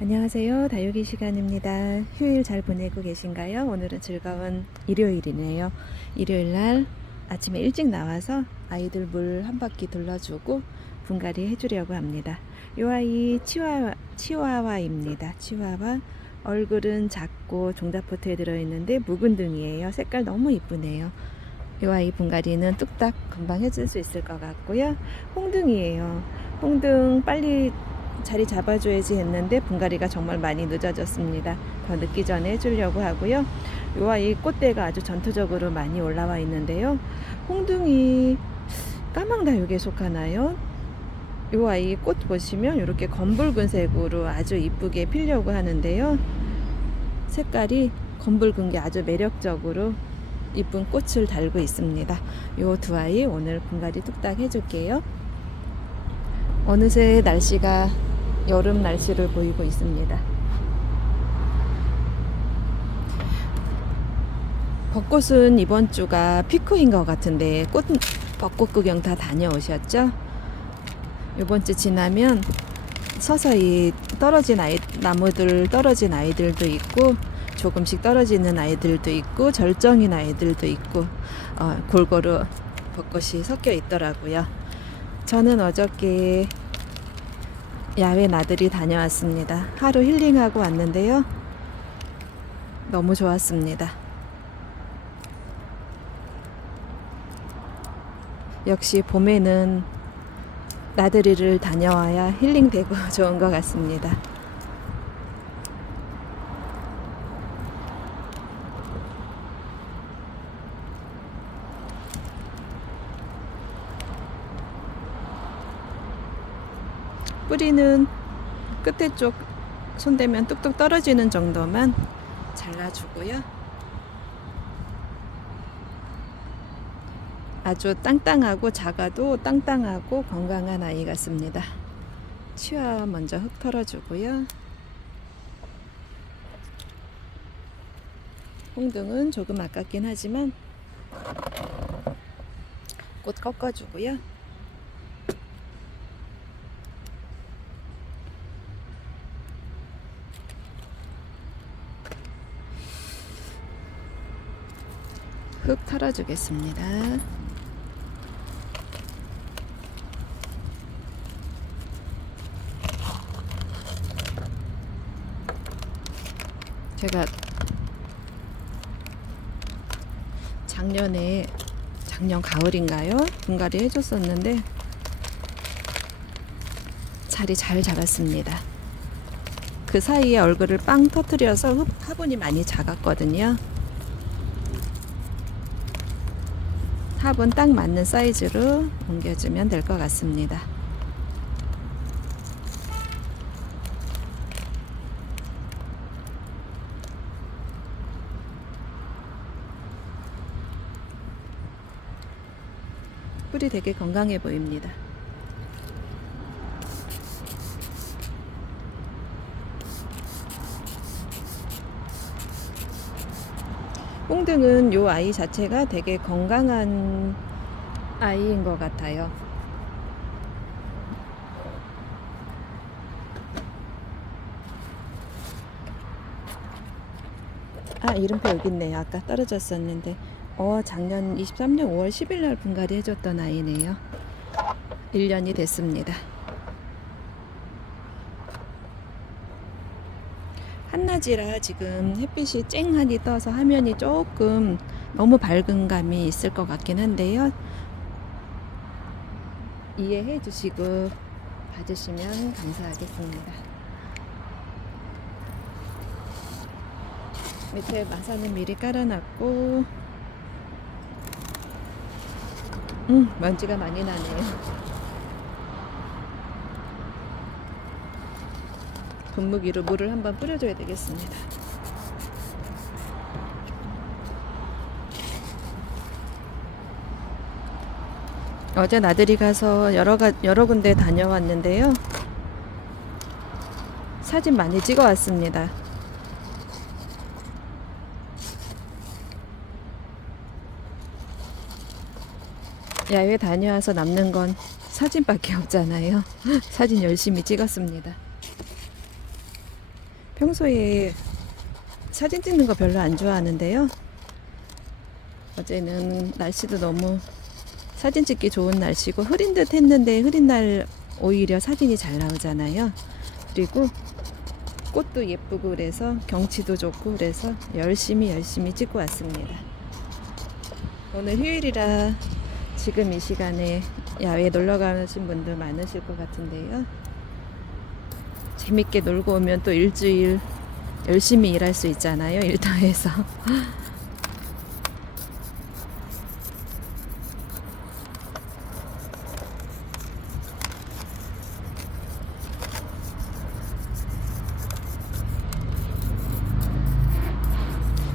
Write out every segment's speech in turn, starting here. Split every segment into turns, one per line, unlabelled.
안녕하세요. 다육이 시간입니다. 휴일 잘 보내고 계신가요? 오늘은 즐거운 일요일이네요. 일요일 날 아침에 일찍 나와서 아이들 물 한 바퀴 돌려주고 분갈이 해주려고 합니다. 이 아이 치와와, 치와와입니다. 치와와 얼굴은 작고 종자포트에 들어있는데 묵은 등이에요. 색깔 너무 이쁘네요. 이 아이 분갈이는 뚝딱 금방 해줄 수 있을 것 같고요. 홍등이에요. 홍등 빨리 자리 잡아줘야지 했는데 분갈이가 정말 많이 늦어졌습니다. 더 늦기 전에 해주려고 하고요. 이 아이 꽃대가 아주 전투적으로 많이 올라와 있는데요. 홍둥이 까망다육에 속하나요? 이 아이 꽃 보시면 이렇게 검붉은 색으로 아주 이쁘게 피려고 하는데요. 색깔이 검붉은 게 아주 매력적으로 이쁜 꽃을 달고 있습니다. 이두 아이 오늘 분갈이 뚝딱 해줄게요. 어느새 날씨가 여름 날씨를 보이고 있습니다. 벚꽃은 이번 주가 피크인 것 같은데 꽃 벚꽃 구경 다 다녀오셨죠? 이번 주 지나면 서서히 떨어진 아이 나무들 떨어진 아이들도 있고 조금씩 떨어지는 아이들도 있고 절정인 아이들도 있고 어, 골고루 벚꽃이 섞여 있더라고요. 저는 어저께 야외 나들이 다녀왔습니다. 하루 힐링하고 왔는데요. 너무 좋았습니다. 역시 봄에는 나들이를 다녀와야 힐링되고 좋은 것 같습니다. 뿌리는 끝에 쪽 손대면 뚝뚝 떨어지는 정도만 잘라주고요. 아주 땅땅하고 작아도 땅땅하고 건강한 아이 같습니다. 치아 먼저 흙 털어주고요. 홍등은 조금 아깝긴 하지만 꽃 꺾어주고요. 흙 털어주겠습니다. 제가 작년에 작년 가을인가요? 분갈이 해줬었는데 자리 잘 잡았습니다. 그 사이에 얼굴을 빵 터트려서 흡- 화분이 많이 작았거든요. 합은 딱 맞는 사이즈로 옮겨주면 될 것 같습니다. 뿌리 되게 건강해 보입니다. 홍등은 요 아이 자체가 되게 건강한 아이인 것 같아요. 아, 이름표 여기 있네요. 아까 떨어졌었는데. 어, 작년 23년 5월 10일 날 분갈이 해줬던 아이네요. 1년이 됐습니다. 한낮이라 지금 햇빛이 쨍하니 떠서 화면이 조금 너무 밝은 감이 있을 것 같긴 한데요. 이해해 주시고 봐주시면 감사하겠습니다. 밑에 마사는 미리 깔아놨고, 음, 먼지가 많이 나네요. 분무기로 물을 한번 뿌려줘야 되겠습니다. 어제 나들이 가서 여러 가, 여러 군데 다녀왔는데요. 사진 많이 찍어 왔습니다. 야외 다녀와서 남는 건 사진밖에 없잖아요. 사진 열심히 찍었습니다. 평소에 사진 찍는 거 별로 안 좋아하는데요. 어제는 날씨도 너무 사진 찍기 좋은 날씨고 흐린 듯 했는데 흐린 날 오히려 사진이 잘 나오잖아요. 그리고 꽃도 예쁘고 그래서 경치도 좋고 그래서 열심히 열심히 찍고 왔습니다. 오늘 휴일이라 지금 이 시간에 야외 놀러 가신 분들 많으실 것 같은데요. 재밌게 놀고 오면 또 일주일 열심히 일할 수 있잖아요. 일터에서.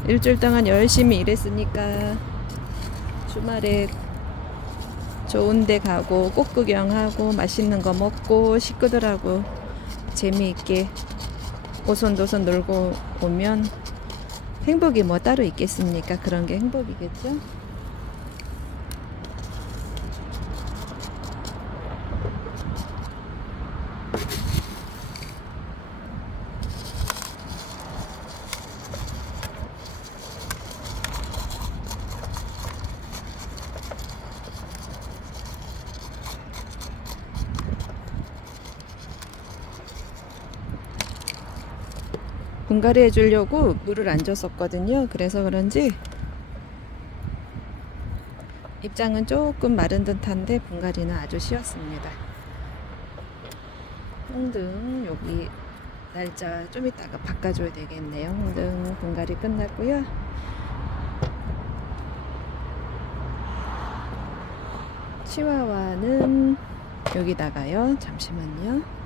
일주일 동안 열심히 일했으니까 주말에 좋은 데 가고 꽃 구경하고 맛있는 거 먹고 식구들하고 재미있게 오손도손 놀고 오면 행복이 뭐 따로 있겠습니까? 그런 게 행복이겠죠? 분갈이 해주려고 물을 안 줬었거든요. 그래서 그런지 입장은 조금 마른 듯한데 분갈이는 아주 쉬웠습니다. 홍등 여기 날짜 좀 이따가 바꿔줘야 되겠네요. 홍등 분갈이 끝났고요. 치와와는 여기다가요. 잠시만요.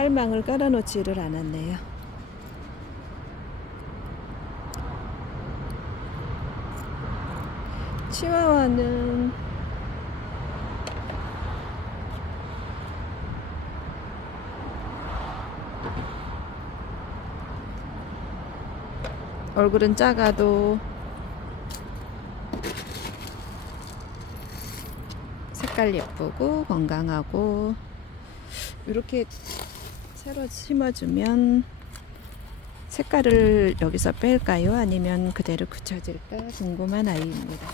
깔망을 깔아놓지를 않았네요. 치와와는 얼굴은 작아도 색깔 예쁘고 건강하고 이렇게 새로 심어주면 색깔을 여기서 뺄까요? 아니면 그대로 굳혀질까 궁금한 아이입니다.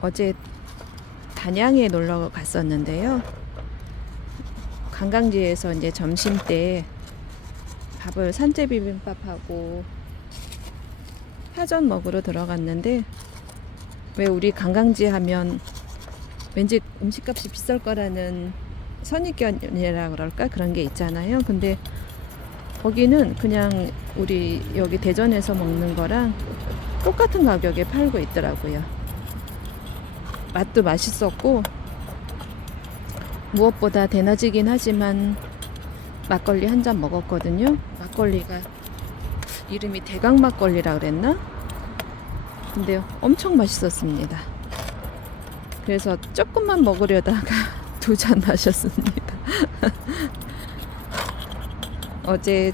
어제 단양에 놀러 갔었는데요. 관광지에서 이제 점심 때 밥을 산채 비빔밥하고 파전 먹으러 들어갔는데 왜 우리 관광지 하면 왠지 음식값이 비쌀 거라는 선입견이라 그럴까 그런 게 있잖아요. 근데 거기는 그냥 우리 여기 대전에서 먹는 거랑 똑같은 가격에 팔고 있더라고요. 맛도 맛있었고 무엇보다 대낮이긴 하지만 막걸리 한 잔 먹었거든요. 막걸리가 이름이 대강 막걸리라 그랬나? 근데 엄청 맛있었습니다. 그래서 조금만 먹으려다가 두 잔 마셨습니다. 어제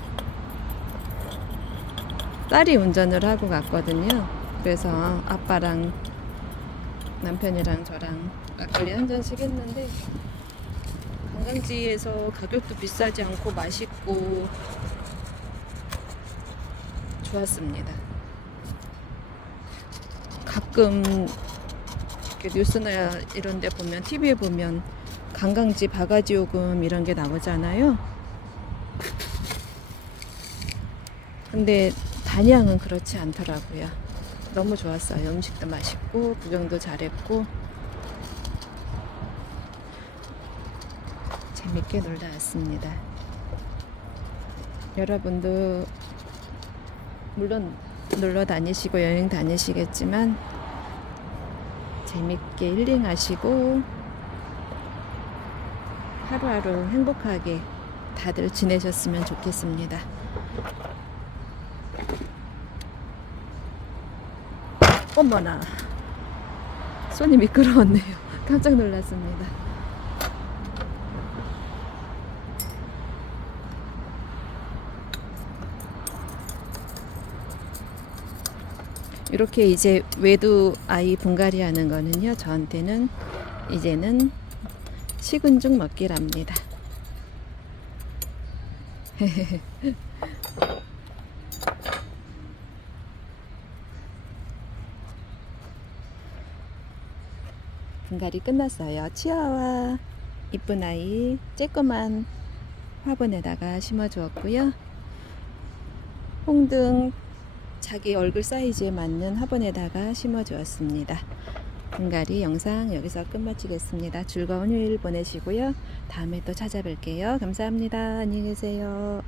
딸이 운전을 하고 갔거든요. 그래서 아빠랑 남편이랑 저랑 막걸리 한 잔씩 했는데 관광지에서 가격도 비싸지 않고 맛있고 좋았습니다. 가끔 뉴스나 이런 데 보면 TV에 보면 관광지 바가지 요금 이런 게 나오잖아요. 근데 단양은 그렇지 않더라고요. 너무 좋았어요. 음식도 맛있고 구경도 잘했고 재밌게 놀다 왔습니다. 여러분도 물론 놀러 다니시고 여행 다니시겠지만 재밌게 힐링하시고 하루하루 행복하게 다들 지내셨으면 좋겠습니다. 어머나 손이 미끄러웠네요. 깜짝 놀랐습니다. 이렇게 이제 외두 아이 분갈이 하는 거는요, 저한테는 이제는 식은 죽 먹기랍니다. 분갈이 끝났어요. 치아와 이쁜 아이 쬐끄만 화분에다가 심어 주었고요. 홍등 자기 얼굴 사이즈에 맞는 화분에다가 심어 주었습니다. 분갈이 영상 여기서 끝마치겠습니다. 즐거운 휴일 보내시고요. 다음에 또 찾아뵐게요. 감사합니다. 안녕히 계세요.